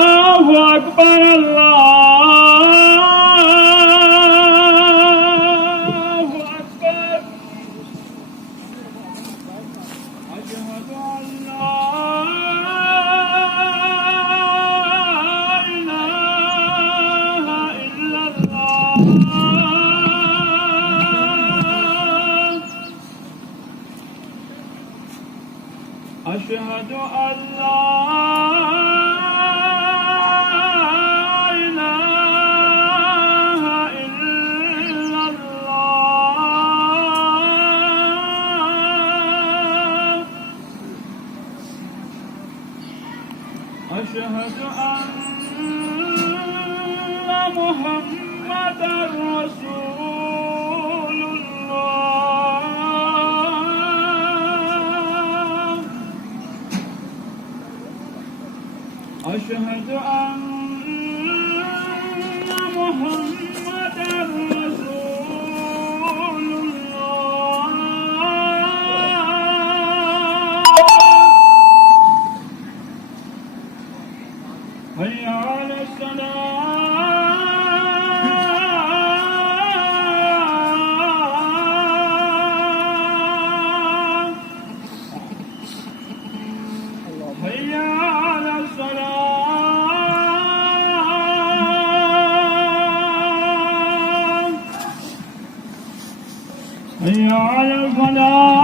الله أكبر الله أكبر أشهد أن لا إله إلا الله أشهد أن لا إله إلا الله أشهد أن محمدًا رسول الله أشهد أن محمدًا رسول الله حي على الصلاة حي على الصلاة حي على الفلاح